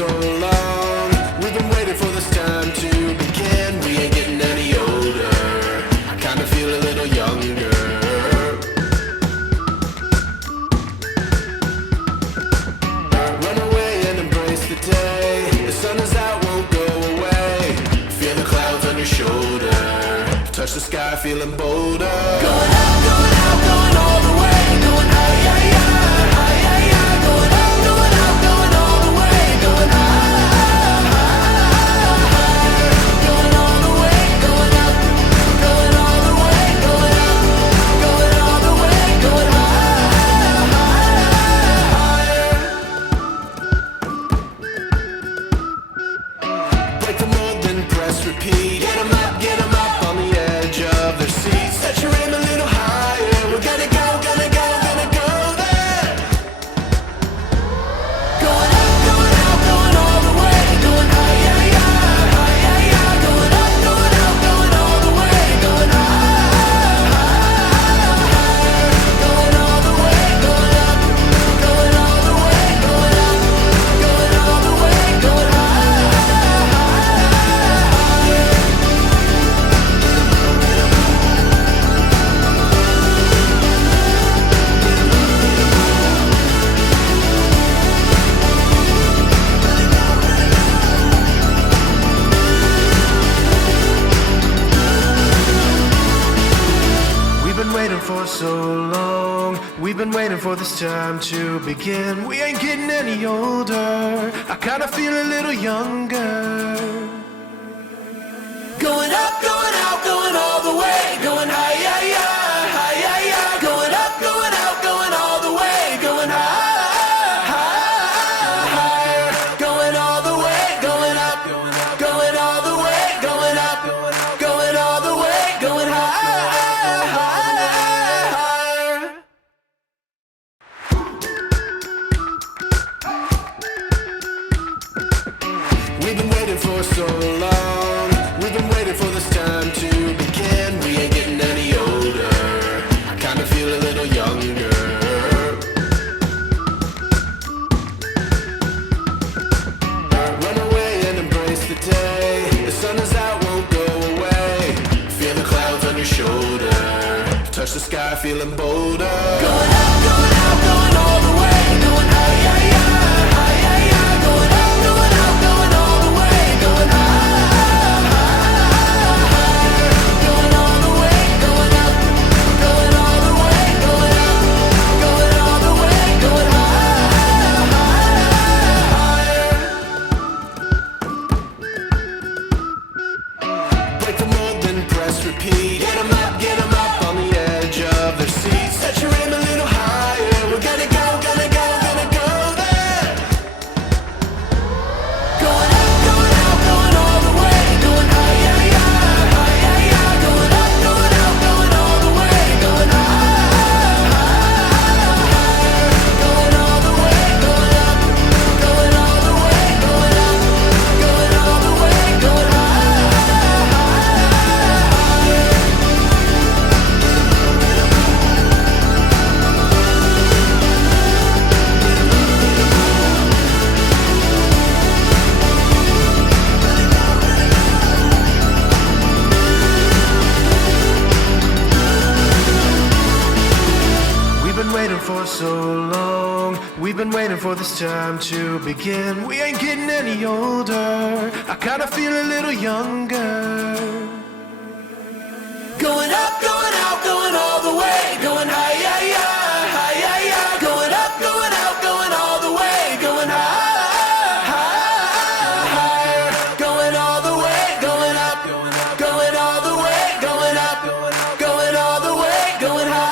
so long. We've been waiting for this time to begin. We ain't getting any older. I kinda feel a little younger. Run away and embrace the day. The sun is out, won't go away. Feel the clouds on your shoulder. Touch the sky, feeling bolder. Going up, going out, going all the way. Going high, yeah, yeah, high, yeah, yeah. Going up, going out, going all the way. Going high, higher. Going all the way, going up. Going all the way, going up. Going all the way, going higher. Break the mold, then press repeat. Get 'em up on the edge of their seats. Set your aim a little higher. We're gonna go, gonna go, gonna go there. Going up, going out, going all the way. Going high, yeah, yeah, high, yeah, yeah. Going up, going out, going all the way. Going higher. Going all the way, going up. Going all the way, going up. Going all the way, going We've been waiting for so long. We've been waiting for this time to begin. We ain't getting any older. I kinda feel a little younger. Going up, going out, going all the way. Going high, yeah, yeah, high, yeah, yeah. Going up, going out, going all the way. Going higher. Going all the way, going up. Going all the way, going up. Going all the way, going higher. We've been waiting for so long. We've been waiting for this time to begin. We ain't getting any older. I kinda feel a little younger. Run away and embrace the day. The sun is out, won't go away. Feel the clouds on your shoulder. Touch the sky, feeling bolder. Going up, going out, going all the way. Going high, yeah, yeah, high, yeah, yeah. Going up, going out, going all the way. Going higher. Going all the way, going up. Going all the way, going up. Going all the way, going higher. Break the mold, then press repeat. Get 'em up on the edge of their seats. Set your aim a little higher. We're gonna go, gonna go, gonna go there. Going up, going out, going all the way. Going high, yeah, yeah, high, yeah, yeah. Going up, going out, going all the way. Going higher. Going all the way, going up. Going all the way, going up. Going all the way, going higher. We've been waiting for so long. We've been waiting for this time to begin. We ain't getting any older. I kinda feel a little younger. Going up, going out, going all the way. Going high, yeah, yeah, high, yeah, yeah. Going up, going out, going all the way. Going higher. Going all the way, going up. Going all the way, going up. Going all the way, going higher.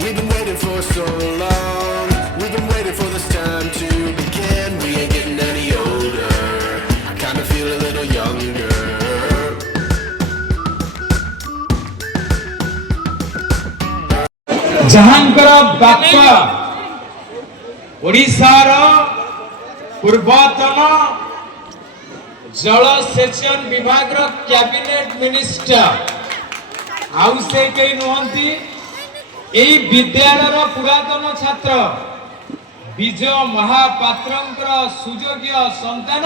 We've been waiting for so long. We've been waiting for this time to begin. We ain't getting any older. I kinda feel a little younger. जहांकर बापा ओडिशार पूर्वतन जलसेचन विभाग cabinet minister आउ से कई नुहंती एई विद्यालयर पुरातन छात्र विजय महापात्रंकर सुयोग्य संतान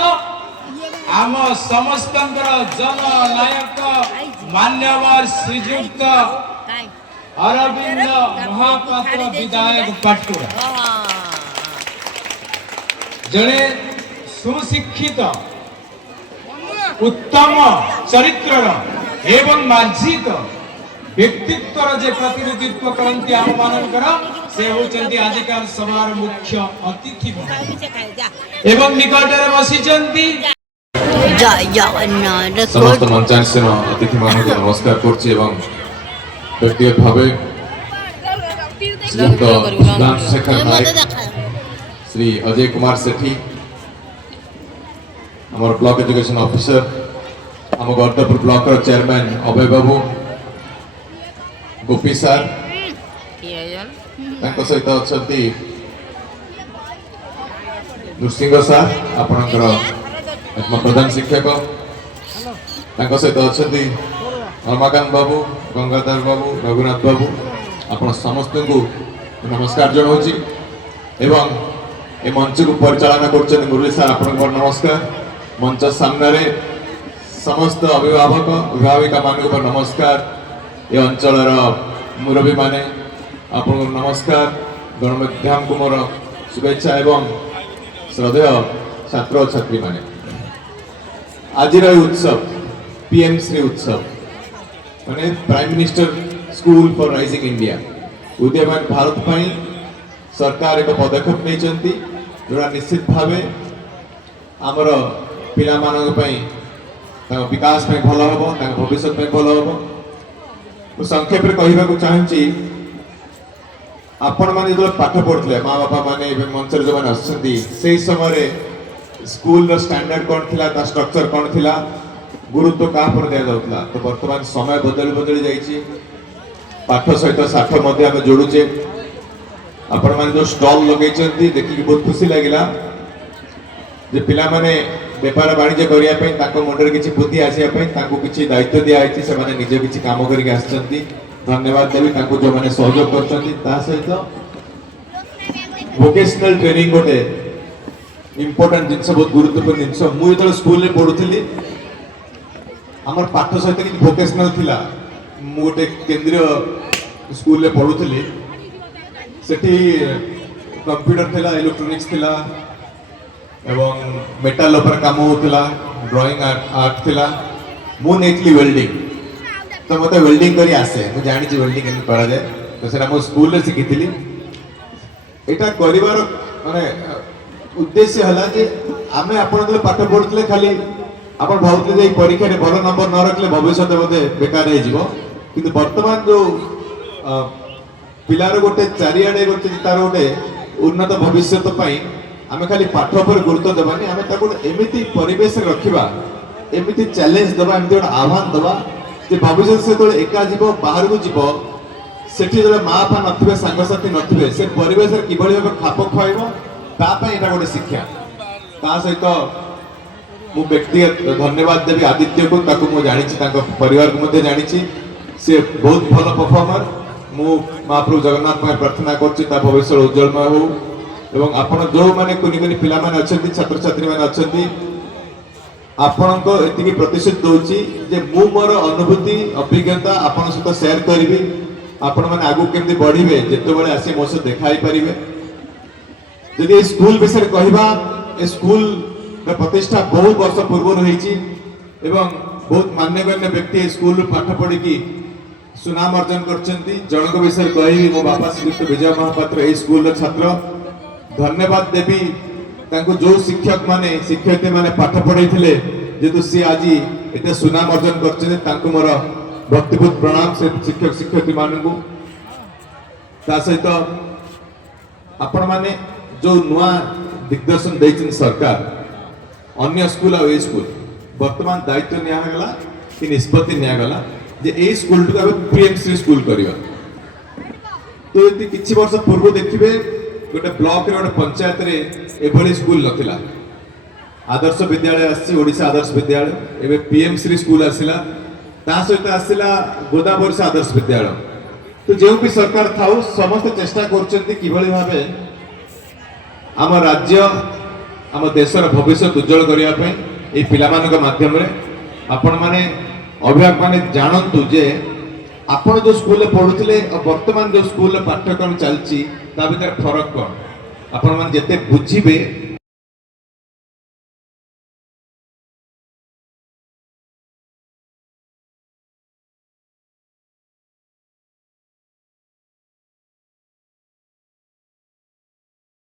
आम समस्तंकर जननायक मान्यवर श्रीयुक्त अरविंद महापात्र विधायक पाटकुरा जड़े सुशिक्षित उत्तम चरित्र एवं मार्जित व्यक्तित्व जे प्रतिनिधित्व करती आम मानकर से होचंती आजिकार सभार मुख्य अतिथि एवं निकटरे बसिचंती समस्त मंचासीन अतिथि मान नमस्कार करछि एवं व्यक्तिगत भावे शेखर नायक श्री अजय कुमार सेठी आम ब्लॉक एजुकेशन ऑफिसर आम गौरतपुर ब्लॉक चेयरमैन अभय बाबू गोपी सार सहित अच्छा नृसिंह सार आपणकर प्रधान शिक्षक सहित अच्छा रमाकांत बाबू गंगाधर बाबू रघुनाथ बाबू आपण समस्त को नमस्कार जनाऊँगी एवं ए मंच को परिचालना कर मुरली सार आप नमस्कार मंच सामने समस्त अभिभावक अभिभाविका मान नमस्कार ये अंचल मुरबी माने आपको नमस्कार गणमाध्यम को मोर शुभेच्छा एवं श्रद्धेय छात्र छात्री माने आज उत्सव पीएम श्री उत्सव माने prime minister school for rising India उदयमान भारत पाई सरकार एक पदक्षेप नहीं जोड़ा निश्चित भाव आमर पिला मानक पई विकास में भल हम भविष्य में भल हम संक्षेप में कहवाक चाहूँगी आपण मैंने जो पाठ पढ़ुले माँ बापा माने मंच जो मैंने आसुँच समय स्कूल स्टैंडर्ड कौन था स्ट्रक्चर कौन था गुरुत्व क्या दि जाऊला तो बर्तमान समय बदली बदली जाइए पाठ सहित साठ आम जोड़ुचे आपण मैंने जो स्टॉल लगे देखिए बहुत खुशी लगे जे पिला माने बेपार वाणिज्य करने मुंडे किसी बुद्धि आसापी किसी दायित्व दिखाई से निजे किसी कम कर धन्यवाद देवी जो मैंने सहयोग कर सहित वोकेशनल ट्रेनिंग गोटे इम्पोर्टेंट जिनस बहुत गुरुत्वपूर्ण जिनस मुझे स्कूल में पढ़ुली आम पाठ सहित कि वोकेशनल थिला गोटे केंद्रीय स्कूल में पढ़ुली सेठी कंप्यूटर थिला इलेक्ट्रोनिक्स थिला एवं मेटाल उपर काम होता ड्राइंग आर्ट थिला मु नेटली वेल्डिंग तो मत वेल्डिंग करी आसे मु जानी वेल्डिंग केन करा जाए तो सेटा मो स्कूल रे सिखिथिली एटा करिवार माने उद्देश्य हला जे आमे आपण जो पाठ पढुतले खाली आपण भावुतले जे परीक्षा रे भलो नंबर न रखले भविष्य बोधे बेकार हे जीवो किंतु वर्तमान जो पिलार गोटे चारिआडे गोटे तार गोटे उन्नत भविष्य पई आमे खाली पाठ पर गुरुत्व देवानी आमे ताको एमिति परिवेश रखिबा एमिति चैलेंज दबा एमिति गोटे आह्वान दबा जे भविष्य से तो एका जीव बाहर को जीव सेठी जो माँ बापा नथिबे सांगसाथी नथिबे से परिवेश रे किभଳି भाबे खाप खुआइबो ता पई एटा गोटे शिक्षा ता सहित मु व्यक्तिगत धन्यवाद देवी आदित्य को ताको मु जानिछि ताको परिवार को मध्ये जानिछि से बहुत भलो परफॉर्मर मु महाप्रभु जगन्नाथ में प्रार्थना करछि ता भविष्य उज्जवलमय हो एवं आपण जो माने कुनी कुनी पिला माने अछंती छात्र छात्री माने अछंती आपण को एतिकी प्रतिशत दोची जे मु मोर अनुभूति अभिज्ञता आपण सहित शेयर करिवि आपण माने आगु केमति बढ़िबे जेतो बेले आसी मो से देखाई परिबे यदि स्कूल विषय कहबा ए स्कूल रे प्रतिष्ठा बहुत वर्ष पूर्व रहिछि एवं बहुत मान्यगण्य व्यक्ति स्कूल पाठ पढ़ी की सुनाम अर्जन करछंती जनक विषय कहबी मो बापा श्रीयुक्त विजय महापात्र ए स्कूल रे छात्र धन्यवाद देवी तांको जो शिक्षक माने शिक्षयित्री माने पाठ पढ़ाई जेतु सी आज एते सुनाम अर्जन करछे तांको मोर भक्तिपूत प्रणाम से शिक्षक शिक्षयित्री मानकु ता सहित आपण माने जो नुआ दिग्दर्शन दैछन सरकार अन्य स्कूल आ ए स्कूल वर्तमान दायित्व निया गला कि निष्पत्ति निया गला जे ए स्कूल टू अब पीएमसी स्कूल करिवा तो यदि किछि वर्ष पूर्व देखिबे गोटे ब्लॉक रे गोटे पंचायत रे एभली स्कूल नथिला आदर्श विद्यालय आसी ओडिशा आदर्श विद्यालय एबे पीएम श्री स्कूल आसिला ତା ସହିତ ଆସିଲା ଗୋଦାବର୍ଷା ଆଦର୍ଶ ବିଦ୍ୟାଳୟ। तो जो भी सरकार थाउ समस्त चेष्टा करछन्ती किभଳି भाबे आम राज्य आम देशर भविष्य उज्जवल करिया पे ए पिलामानक माध्यम रे आपण माने अभिभावक माने जानन्तु जे आपण जो स्कूल पढुथिले और वर्तमान जो स्कूल पाठ्यक्रम चलची ता भीतर फरक कोन आपण माने जते बुझिबे